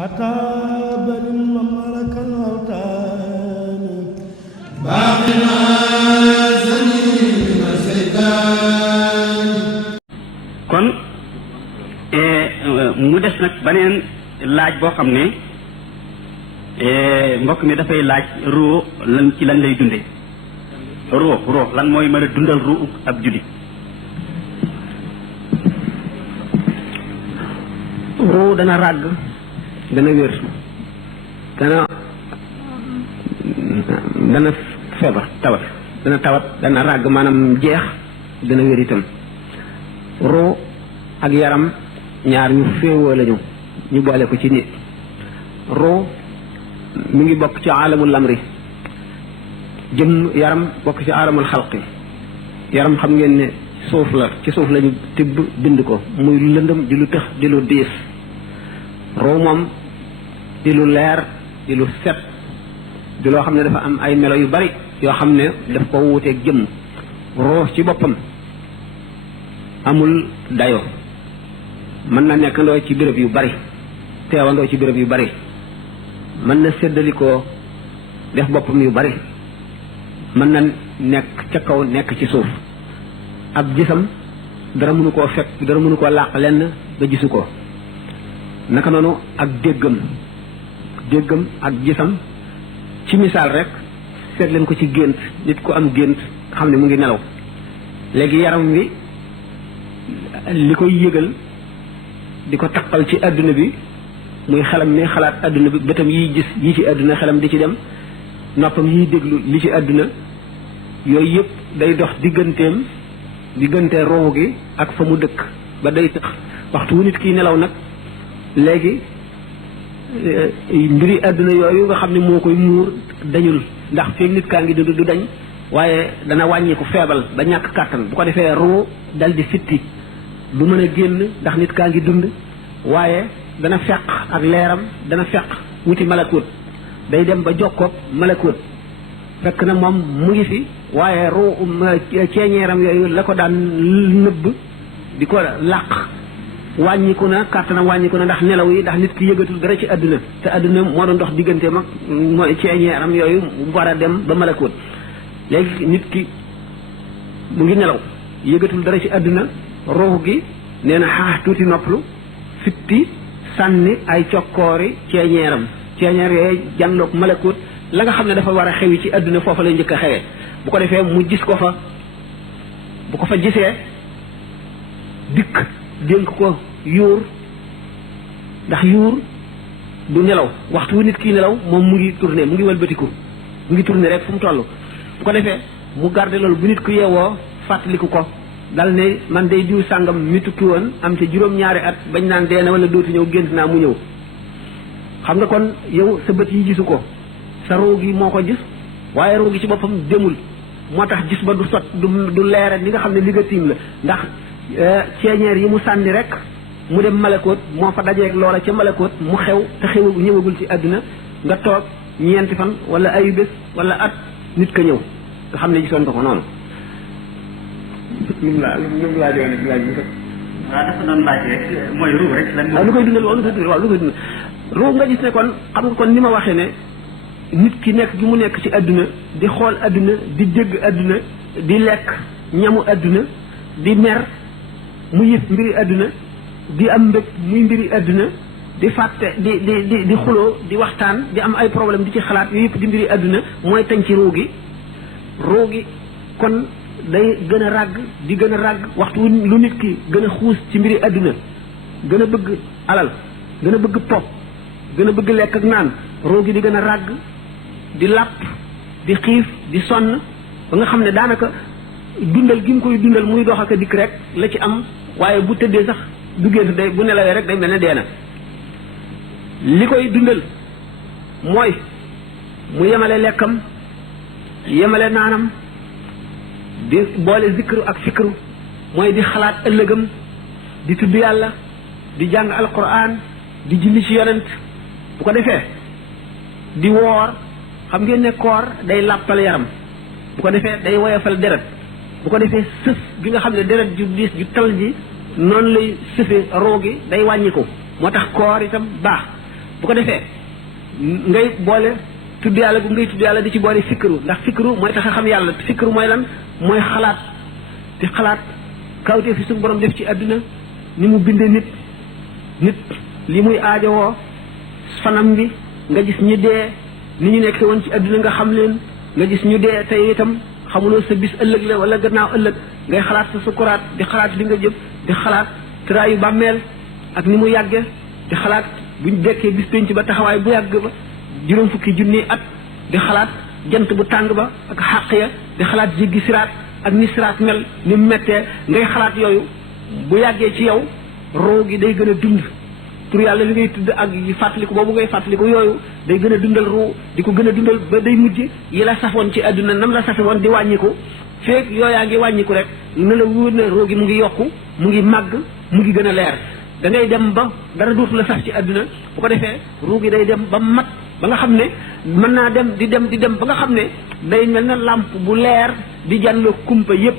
حتى بل وملك الأوتان باقنا زمين سيدان kon mu des nag beneen laaj boo xam ne mbokk mi dafay laaj ruu lan ci lan lay dunde ruu lan mooy mën a dundal ruu ab jullit. ruu dana ràgg dana wér dana feebar tawat dana ràgg maanaam jeex dana wér itam. ruu ak yaram ñaar ñu féewoo lañu ñu boole ko ci nit. ruu mi ngi bokk ci alamul lamri, jëm yaram bokk ci alamul xalqi. yaram xam ngeen ne suuf la, ci suuf lañu tibb bind ko muy lu lëndëm di lu tëx di lu diis. ruu moom di lu leer di lu set di loo xam ne dafa am ay melo yu bari yoo xam ne daf ko wuuteeg jëmm. ruu ci boppam amul dayo, mën na nekkandoo ci béréb yu bari, teewandoo ci béréb yu bari, mën na séddalikoo def boppam yu bari, mën na nekk ca kaw nekk ci suuf. ab gisam dara mënu koo fekk, dara mënu koo làq lenn ba gisu ko. naka noonu ak déggam ak gisam. ci misaal rek seet leen ko ci gént, nit ku am gént xam ne mu ngi nelaw, léegi yaram wi li koy yëgal di ko taqal ci àdduna bi muy xelam mi xalaat àdduna bi, bëtam yiy gis yi ci àdduna xelam di ci dem, noppam yiy déglu li ci àdduna, yooyu yëpp day dox diggante roowu gi ak fa mu dëkk ba day tax waxtu wu nit kiy nelaw nag léegi mbiri àdduna yooyu nga xam ne moo koy muur dañul, ndax feeg nit kaa ngi dund du dañ, waaye dana wàññiku feebal ba ñàkk kàttan. bu ko defee ruu dal di fitti, du mën a génn ndax nit kaa ngi dund, waaye dana feq ak leeram, dana feq wuti malakut, day dem ba jokkoog malakut, fekk na moom mu ngi fi, waaye ruu ceeñeeram yooyu la ko daan nëbb di ko làq wàññiku na, kàttanam wàññiku na ndax nelaw yi, ndax nit ki yëgatul dara ci àdduna, te àdduna moo doon dox diggante mag mooy ceeñeeram yooyu war a dem ba malakut. léegi nit ki mu ngi nelaw yëgatul dara ci àdduna, ruux gi nee na xaax tuuti nopplu, fitti sànni ay cokkoori ceeñeeram, ceeñeer yooyu janloog malakut, la nga xam ne dafa war a xewi ci àdduna foofa lay njëkk a xewee. bu ko defee mu gis ko fa, bu ko fa gisee dikk dénk ko yuur, ndax yuur du nelaw, waxtu wu nit kii nelaw moom mu ngi tourné, mu ngi walbatiku, mu ngi tourné rek fu mu toll. bu ko defee mu garde loolu, bu nit ku yeewoo fàttaliku ko dal ne man day diw sàngam mi tukki woon am te juróom-ñaari at bañ naan dee na wala dootu ñëw, gént naa mu ñëw. xam nga kon yow sa bët yi gisu ko, sa ruu gi moo ko gis, waaye ruu gi ci boppam demul, moo tax gis ba du leere li nga xam ne li nga tiim la, ndax ceeñeer yi mu sànni rek mu dem malakoot moo fa dajeeg loola ca malakoot mu xew te ñëwagul ci àdduna, nga toog ñeenti fan wala ayu bés wala at nit ka ñëw nga xam ne gisoon nga ko noonu. nu mu laa joxe laaj bi kat. waaw dafa doon laaj rek mooy ruu rek lan. waaw lu koy dundal lu koy dundal ruu nga gis ne kon xam nga kon ni ma waxee ne nit ki nekk gi mu nekk ci àdduna di xool àdduna di dégg àdduna di lekk ñamu àdduna di mer mu yëf mbiri àdduna di am mbëg muy mbiri àdduna di fàtte di xuloo di waxtaan di am ay problème di ci xalaat yooyu yëpp di mbiri àdduna mooy tañ ci ruu gi kon day gën a ràgg di gën a ràgg waxtu lu nit ki gën a xuus ci mbiri àdduna, gën a bëgg alal, gën a bëgg pop, gën a bëgg lekk ak naan, ruu gi di gën a ràgg di làpp di xiif di sonn ba nga xam ne daanaka dundal gi mu koy dundal muy dox ak a dikk rek la ci am, waaye bu tëddee sax du gént, day bu nelawee rek day mel ne dee na. li koy dundal mooy mu yemale lekkam, yemale naanam, di boole zikru ak fikru, mooy di xalaat ëllëgam, di tudd yàlla, di jàng alquran, di julli ci yonent. bu ko defee di woor, xam ngeen ne koor day làppal yaram, bu ko defee day woyofal deret, bu ko defee sëf gi nga xam ne deret ju diis ju tal ji noonu lay sëfe roo gi day wàññi ko, moo tax koor itam baax. bu ko defee ngay boole tudd yàlla bu ngay tudd yàlla di ci boole fikru ndax fikru mooy tax a xam yàlla fikru mooy lan mooy xalaat di xalaat kawtee fi suñu borom def ci àdduna ni mu binde nit li muy aajowoo fanam bi nga gis ñu dee ni ñu nekk woon ci àdduna nga xam leen nga gis ñu dee tey itam xamuloo sa bis ëllëg la wala gannaaw ëllëg ngay xalaat sa sukuraat di xalaat li nga jëf di xalaat tëraayu bàmmeel ak ni mu yàgge di xalaat buñ dekkee bis penc ba taxawaay bu yàgg ba juróom fukki junni at di xalaat jant bu tàng ba ak xàq ya di xalaat jéggi siraat ak ni siraat mel ni mu mettee ngay xalaat yooyu bu yàggee ci yow roo gi day gën a dund tur yàlla li ngay tudd ak fàttaliku boobu ngay fàttaliku yooyu day gën a dundal ruu di ko gën a dundal ba day mujj yi la safoon ci àdduna nam la safe woon di wàññiku feek yooyaa ngi wàññiku rek na la wóor ne ruu gi mu ngi yokku mu ngi màgg mu ngi gën a leer da ngay dem ba dara dootu la saf ci àdduna bu ko defee ruu gi day dem ba mat ba nga xam ne mën naa dem di dem ba nga xam ne day mel na làmp bu leer di jànn kumpa yépp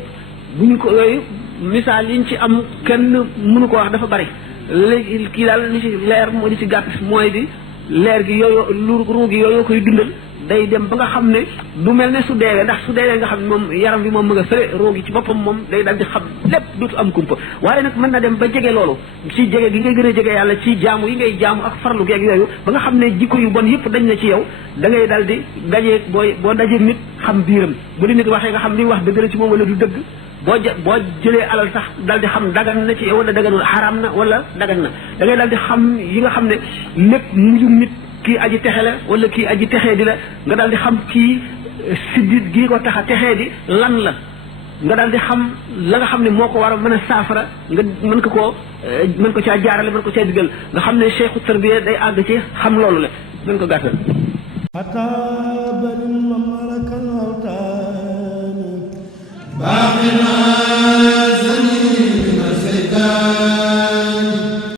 bu ñu ko yooyu misaal yiñ ci am kenn mënu ko wax dafa bari léegi kii daal li ci leer moo di ci gàtt mooy di leer gi yooyu lu ruu gi yooyu koy dundal day dem ba nga xam ne du mel ne su deewee ndax su deewee nga xam ne moom yaram bi moom mu nga fële ruu gi ci boppam moom day daal di xam lépp dootu am kumpa waaye nag mën na dem ba jege loolu ci jege gi ngay gën a jege yàlla ci jaamu yi ngay jaamu ak farlu geeg yooyu ba nga xam ne jikko yu bon yëpp dañ na ci yow da ngay daal di dajee boo dajee nit xam biiram bu li nit waxee nga xam li wax dëgg la ci moom wala du dëgg boo jëlee alal sax daal di xam dagan na ci yow wala daganul xaraam na wala dagan na da ngay daal di xam yi nga xam ne lépp mujum nit kii aji texe la wala kii aji texee di la nga daal di xam kii siddit gii ko tax a texee di lan la nga daal di xam la nga xam ne moo ko war a mën a saafara nga mën ko caa jaarale mën ko caa digal nga xam ne cheikhu tarbiya day àgg ci xam loolu la mën ko gàttal